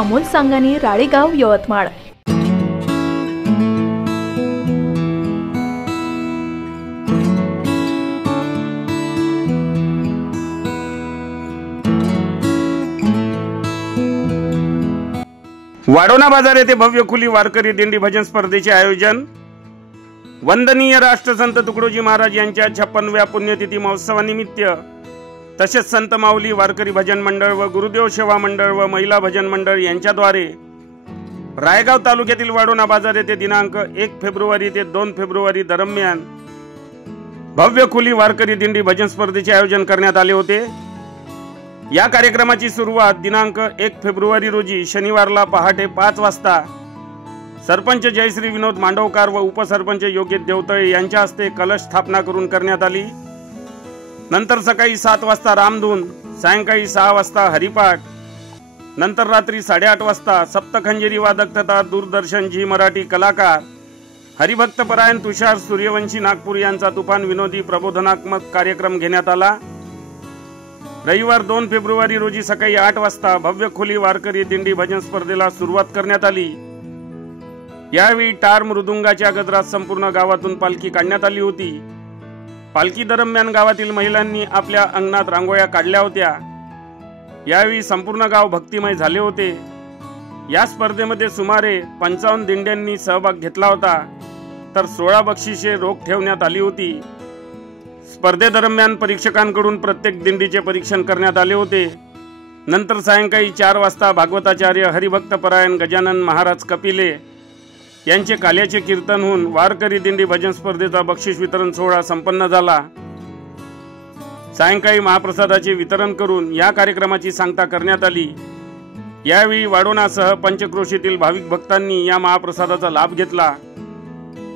अमोल सांगानी, राळेगाव, यवतमाळ। वाडोना बाजार येथे भव्य खुली वारकरी दिंडी भजन स्पर्धेचे आयोजन। वंदनीय राष्ट्रसंत तुकडोजी महाराज यांच्या 56व्या पुण्यतिथी महोत्सवानिमित्त तसेच संत माऊली वारकरी भजन मंडळ व गुरुदेव सेवा मंडळ व महिला भजन मंडळ यांच्याद्वारे रायगाव तालुक्यातील वाडोना बाजार येथे दिनांक 1 फेब्रुवारी ते 2 फेब्रुवारी दरम्यान भव्य खुली वारकरी दिंडी भजन स्पर्धेचे आयोजन करण्यात आले होते। या कार्यक्रमाची सुरुवात दिनांक 1 फेब्रुवारी रोजी शनिवारला पहाटे 5 वाजता सरपंच जयश्री विनोद मांडवकार व उपसरपंच योगेश देवतळे यांच्या हस्ते कलश स्थापना करून करण्यात आली। नंतर सकाळी 7 वाजता रामधून, सायंकाळी 6 वाजता हरिपाठ, नंतर रात्री 8:30 वाजता सप्तखंजेरी वादक तथा दूरदर्शन झी मराठी कलाकार हरिभक्तपरायण तुषार सूर्यवंशी नागपूर यांचा तुफान विनोदी प्रबोधनात्मक कार्यक्रम घेण्यात आला। रविवार 2 फेब्रुवारी रोजी सकाळी 8 वाजता भव्य खुली वारकरी दिंडी भजन स्पर्धेला सुरुवात करण्यात आली। यावेळी टार मृदुंगाच्या गजरात संपूर्ण गावातून पालखी काढण्यात आली होती। पालखी दरम्यान गावातील महिलांनी आपल्या अंगणात रांगोळ्या काढल्या होत्या। यावेळी संपूर्ण गाव भक्तिमय झाले होते। या स्पर्धेमध्ये सुमारे 55 दिंड्यांनी सहभाग घेतला होता, तर 16 बक्षिसे रोख ठेवण्यात आली होती। स्पर्धेदरम्यान परीक्षकांकडून प्रत्येक दिंडीचे परीक्षण करण्यात आले होते। नंतर सायंकाळी 4 वाजता भागवताचार्य हरिभक्तपरायण गजानन महाराज कपिले यांचे काल्याचे कीर्तन होऊन वारकरी दिंडी भजन स्पर्धेचा बक्षीस वितरण सोहळा संपन्न झाला। सायंकाळी महाप्रसादाचे वितरण करून या कार्यक्रमाची सांगता करण्यात आली। यावेळी वाडोनासह पंचक्रोशीतील भाविक भक्तांनी या महाप्रसादाचा लाभ घेतला।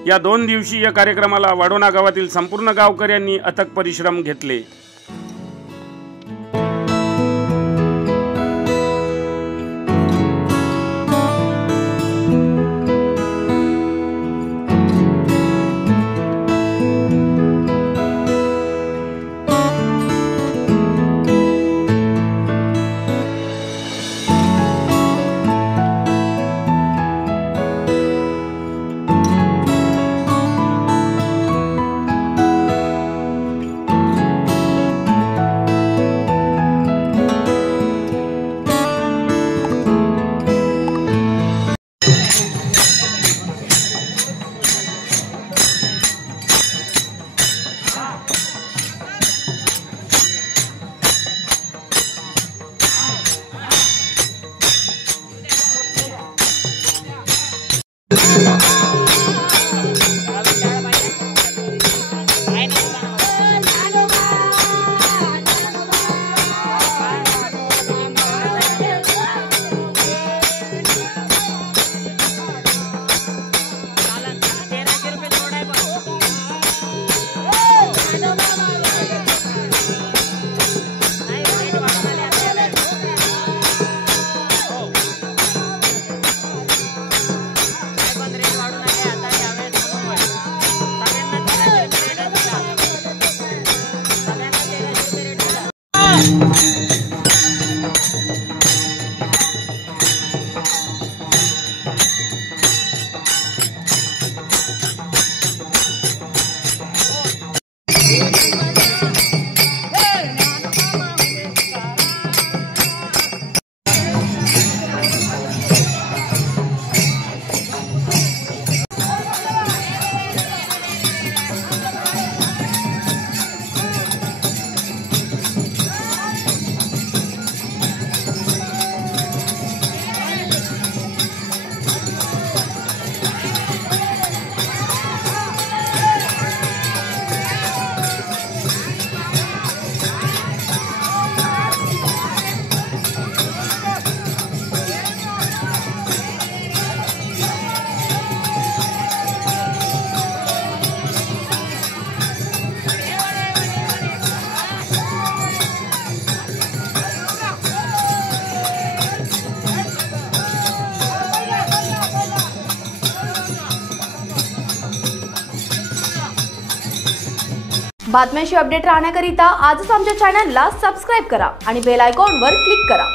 या 2 दिवसीय कार्यक्रमाला वाडोना गावातील संपूर्ण गावकऱ्यांनी अथक परिश्रम घेतले। बातम्यांशी अपडेट राहण्याकरिता आजच आमच्या चॅनलला सबस्क्राइब करा आणि बेल आयकॉनवर क्लिक करा।